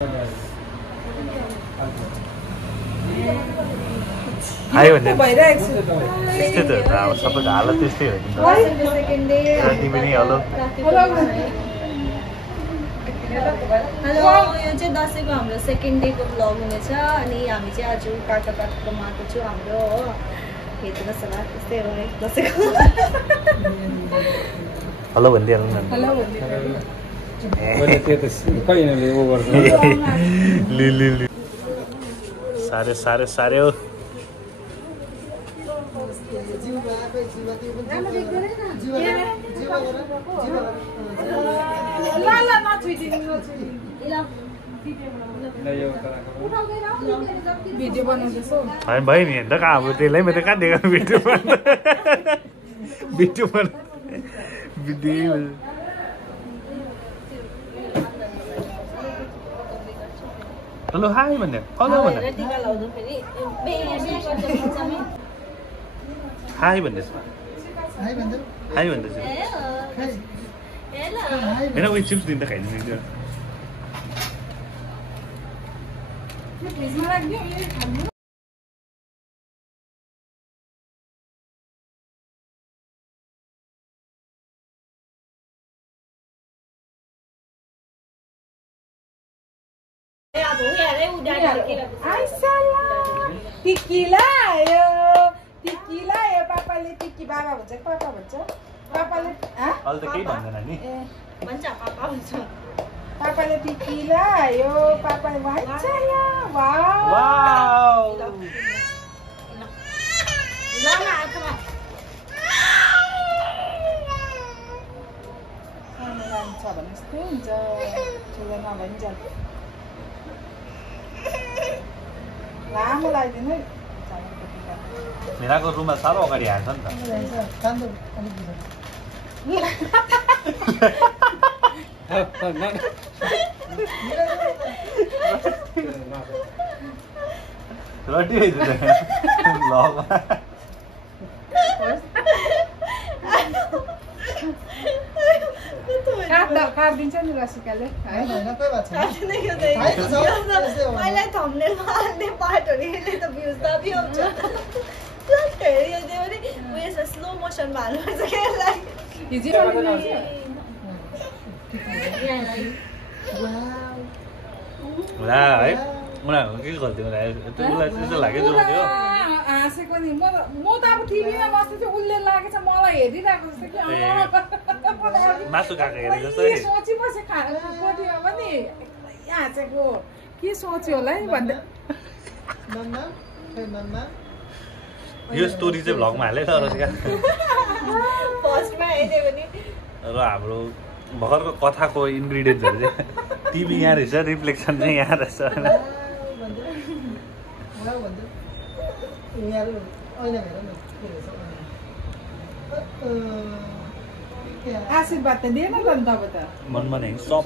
High भन्दै त्यस्तै त अब सबैको हालत त्यस्तै हो नि त पनि हेलो हेलो यो चाहिँ दसैँको हाम्रो सेकेन्ड डेको भ्लग हुनेछ अनि हामी चाहिँ आज काकाकोमा आएको छु हाम्रो हो हेर्नुहोस् होला त्यस्तै हो है दसैँको हेलो भनिदिइहाल्नु न हेलो सारे सारे सारे हो भिडियो बनाउँदैछौ होइन भयो नि हेर्दा कहाँ अब त्यसलाई मैले कहाँ दिएको video video video hello hi भन्ने हेलो भन्ने हाई भन्दैछ हाई भन्दैछ होइन उयो चिप्स दिँदा खाइदिनु टिक्की लायो पापाले टिक्की बाबा भन्छ पापा भन्छ पापाले अहिले त केही भन्दैन नि भन्छ पापा भन्छ पापाले टिक्की लायो पापाले भन्छ वाउ छ भने यस्तै हुन्छ ठुलो नभए नि जान्छ लामो लगाइदिनु है मेराको रुममा साह्रो अगाडि हाल्छ नि त रड्डी काटिदिन्छ नि रसिकाले पहिला थम्नेलमा हाल्ने पार्टहरू यसले त भ्युज दाबी आउँछ उयो स्लो मोसनमा हाल्नुपर्छ क्या ला है उनीहरूको के गर्थ्यो उसलाई त्यस्तो लाग्यो जोड्थ्यो हाँसेको नि म त अब टिभीमा बस्दै चाहिँ उसले लागेछ मलाई हेरिरहेको जस्तो कि मासु खाएको हेरेको जस्तो नि सोचिपछि कोटीमा पनि हाँसेको के सोच्यो होला है भन्दै यो स्टोरी चाहिँ भ्लगमा हाले त रसिका फर्स्टमा आइदियो भने र हाम्रो भर्खरको कथाको इन्ग्रिडियन्ट्सहरू चाहिँ टिभी यहाँ रहेछ रिफ्लेक्सन चाहिँ यहाँ रहेछ आशीर्वाद त दिएन त नि तपाईँ त मनमा नै सब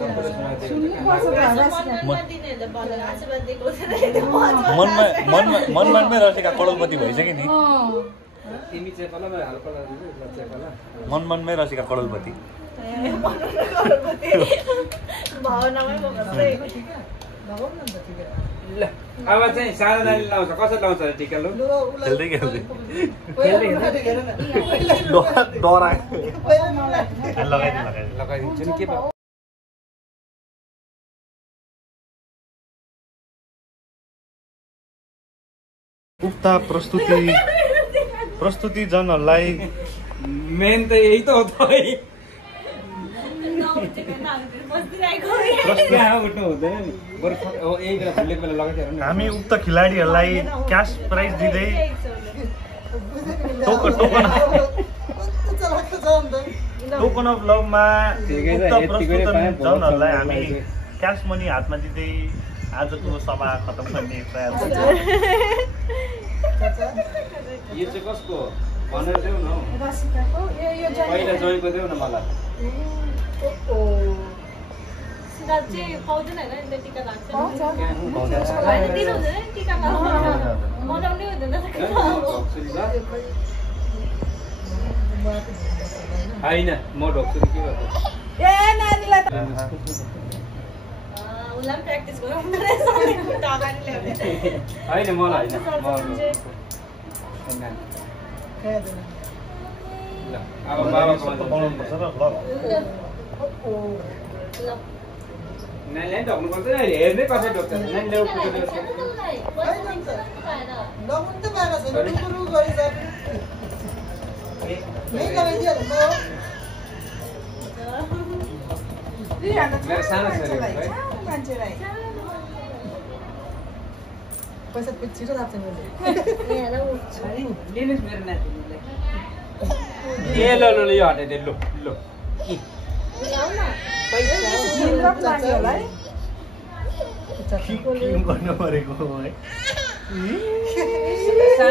मनमनमै रसिका करोडपति भइसक्यो नि मनमनमै रसिका करोडपति अब चाहिँ सानो नानी लाउँछ कसरी लाउँछ टिका लु खेल्दै खेल्दै लगाइदिन्छु नि के उक्त प्रस्तुति जनहरूलाई मेन त यही त हो त हामी उक्त खेलाडीहरूलाई क्यास प्राइज दिँदै टोकन अफ लभमा उक्त प्रस्तुत जनहरूलाई हामी क्यास मनी हातमा दिँदै आजको सभा खतम गर्ने प्रयास गर्छ यो चाहिँ कसको भनेर देऊ न पहिला जोइको देऊ न मलाई पाउँदैन होइन टिका लाग्छ टिका मजाउने हुँदैन होइन म ढोक्छु के गर्छु ए नानीलाई उसलाई पनि प्र्याक्टिस गराउँदो रहेछ ढगारी ल्याउने होइन मलाई होइन ल अब बाबाको बनाउनु पर्छ र ल नानीले ढक्नु पर्छ नि हेर्दै कसै ढोक्छ नानीले मेरो सानो छोरी पैसा छिटो लाग्छ मैले लिनुहोस् मेरो नातिनीलाई ए ल ल यो हटाइदे ल ल के गर्नु परेको है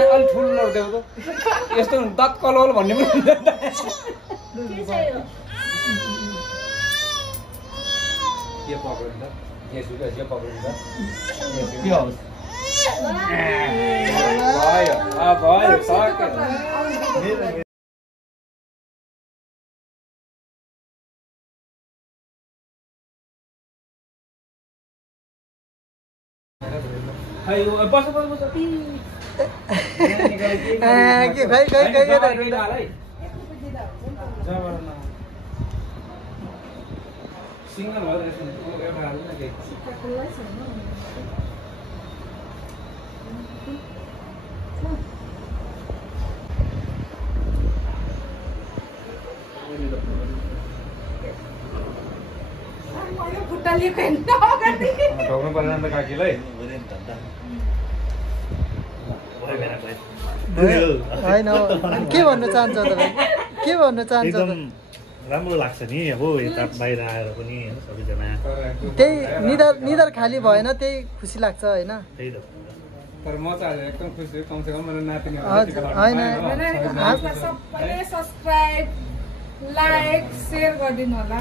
अलि ठुलो देऊ त यस्तो तत्कलोल भन्ने पनि हुँदैन के पक्रिन्छ यसो के पक्रिन्छ के होस् भयो भयो सक्यो Hey, bos. होइन के भन्न चाहन्छ तपाईँ के भन्न चाहन्छ एकदम राम्रो लाग्छ नि अब यता बाहिर आएर पनि सबैजना त्यही निधार खाली भएन त्यही खुसी लाग्छ होइन त्यही त तर म चाहिँ एकदम खुसी छु कमसे कम मेरो नातिनी होइन सबैले सब्स्क्राइब लाइक शेयर गरिदिनु होला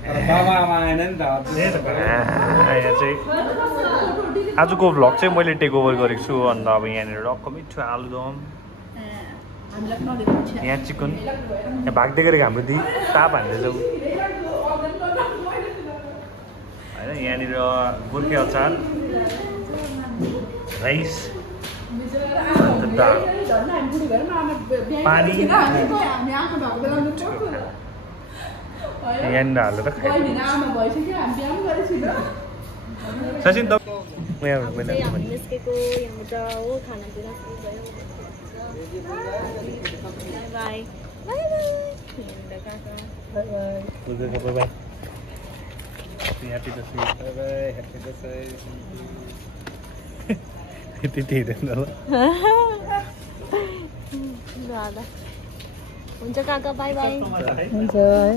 बाबा आमा आएन नि त यहाँ चाहिँ आजको भ्लग चाहिँ मैले टेक ओभर गरेको छु अन्त अब यहाँनिर टक्क मिठो आलुदम यहाँ चिकन यहाँ भाग्दै गरेको हाम्रो दिदी ताप हान्दैछ होइन यहाँनिर गोर्खे अचार राइस दाल पानी यहाँनिर हालेर सचिन त हामी निस्केको यहाँबाट हो खानापिना by by by Happy to see you. Bye bye. Happy to see you. त्यति हेर्दैन ल हुन्छ काका बाई बाई हुन्छ है